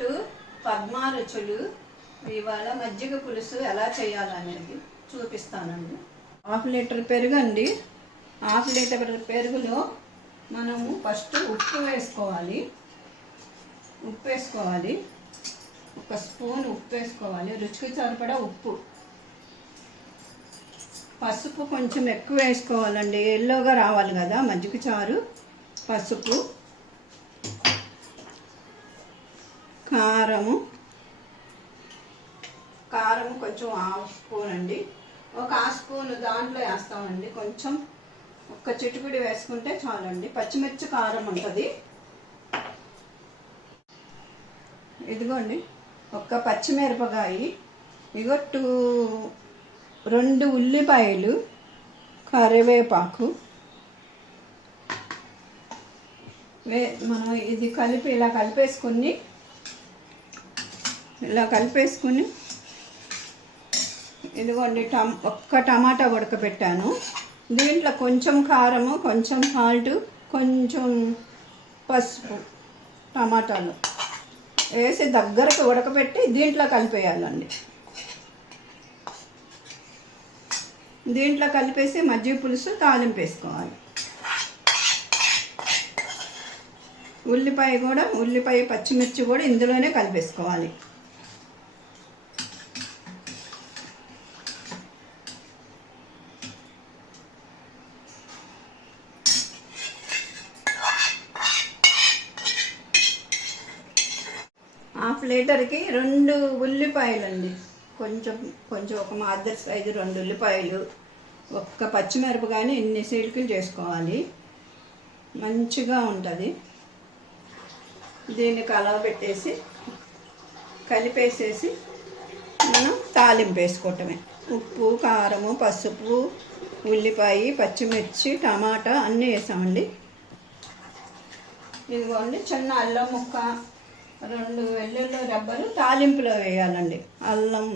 To Padma రుచులు. ఇవాళ మజ్జిగ పులుసు ఎలా చేయాలనేది చూపిస్తానండి. 1/2 లీటర్ పెరుగు అండి. 1/2 లీటర్ పెరుగులో మనము ఫస్ట్ ఉప్పు వేసుకోవాలి. ఒక స్పూన్ ఉప్పు వేసుకోవాలి, రుచికి సరిపడా ఉప్పు. పసుపు కొంచెం ఎక్కువ వేసుకోవాలండి, ఎల్లోగా రావాలి కదా మజ్జిగ చారు. పసుపు, కారము కొంచెం 1/2 స్పూన్ అండి. ఒక 1/2 స్పూన్ దాంట్లో వేస్తామండి. కొంచెం ఒక్క చిటిపిడి వేసుకుంటే చాలండి. పచ్చిమిర్చి కారం ఉంటుంది. ఇదిగోండి ఒక్క పచ్చిమిరపకాయ, ఇగో 2 ఉల్లిపాయలు, కరివేపాకు మనం ఇది కలిపి ఇలా కలిపేసుకుని ఇదిగోండి ఒక్క టమాటా ఉడకబెట్టాను. దీంట్లో కొంచెం కారము, కొంచెం సాల్ట్, కొంచెం పసుపు టమాటాలు వేసి దగ్గరకు ఉడకబెట్టి దీంట్లో కలిపేయాలండి. దీంట్లో కలిపేసి మజ్జిగ పులుసు తాలింపు వేసుకోవాలి. ఉల్లిపాయ పచ్చిమిర్చి కూడా ఇందులోనే కలిపేసుకోవాలి. హాఫ్ లీటర్కి 2 ఉల్లిపాయలండి. కొంచెం ఒక మాదిరి సైజు 2 ఉల్లిపాయలు, ఒక్క పచ్చిమిరపకాయని ఇన్ని సీలికలు చేసుకోవాలి. మంచిగా ఉంటుంది. దీన్ని కలవబెట్టేసి కలిపేసేసి మనం తాలింపు వేసుకోవటమే. ఉప్పు, కారము, పసుపు, ఉల్లిపాయ, పచ్చిమిర్చి, టమాటా అన్నీ వేసామండి. ఇదిగోండి చిన్న అల్లం ముక్క, 2 వెల్లుల్లి రెబ్బలు తాలింపులో వేయాలండి. అల్లం,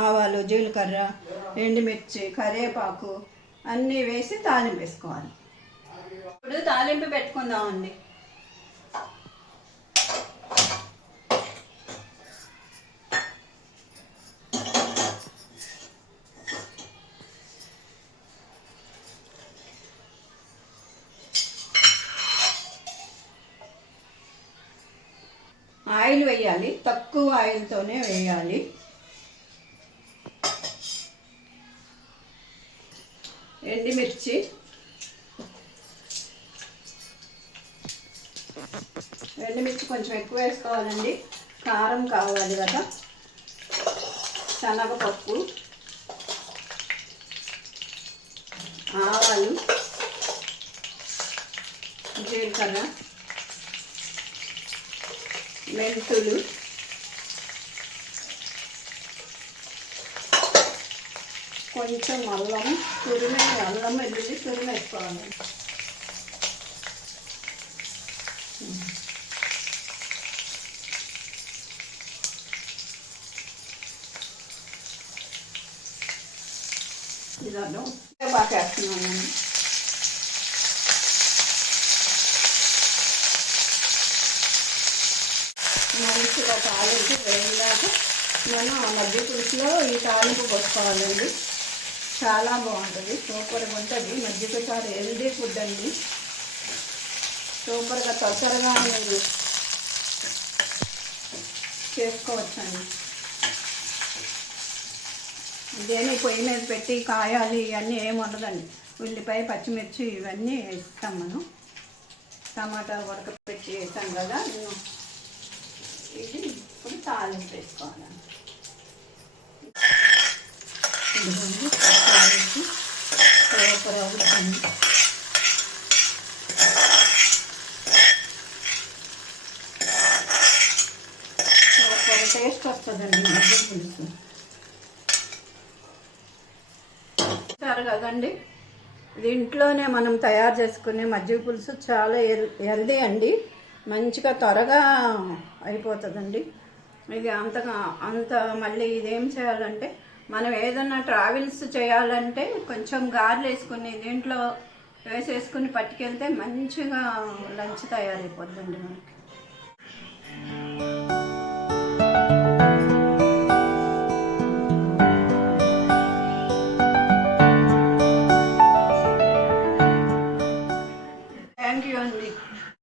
ఆవాలు, జీలకర్ర, ఎండుమిర్చి, కరివేపాకు అన్నీ వేసి తాలింపు వేసుకోవాలి. ఇప్పుడు తాలింపు పెట్టుకుందామండి. ఆయిల్ వేయాలి, తక్కువ ఆయిల్తోనే వేయాలి. ఎండుమిర్చి, కొంచెం ఎక్కువ వేసుకోవాలండి, కారం కావాలి కదా. శనగపప్పు, ఆవాలు, జీలకర్ర, మెంతులు, కొంచెం అల్లం వెల్లుల్లి తురిమేసుకోవాలి. ఇదాను బాగా వేస్తున్నానండి. మంచిగా తాలింపు వేయాక మనం ఆ మజ్జిగ పులుసులో ఈ తాలింపు పోసుకోవాలండి. చాలా బాగుంటుంది, సూపర్గా ఉంటుంది. మజ్జిగ చారు హెల్దీ ఫుడ్ అండి. సూపర్గా తొందరగా మీరు చేసుకోవచ్చండి. ఇదేని పొయ్యి మీద పెట్టి కాయాలి ఇవన్నీ ఏమి ఉండదండి. ఉల్లిపాయ, పచ్చిమిర్చి ఇవన్నీ వేస్తాం మనం. టమాటా ఉడకపెట్టి వేస్తాం కదా. ఇది ఇప్పుడు తాలింపు వేసుకోవాలి. టేస్ట్ వస్తుందండి మజ్జిగ పులుసు. సరే కదండి, ఇంట్లోనే మనం తయారు చేసుకునే మజ్జిగ పులుసు చాలా హెల్దీ అండి. మంచిగా త్వరగా అయిపోతుందండి. ఇది అంత మళ్ళీ ఇదేం చేయాలంటే, మనం ఏదన్నా ట్రావెల్స్ చేయాలంటే కొంచెం గారెలు వేసుకుని దీంట్లో వేసేసుకుని పట్టుకెళ్తే మంచిగా లంచ్ తయారైపోద్దండి మనకి.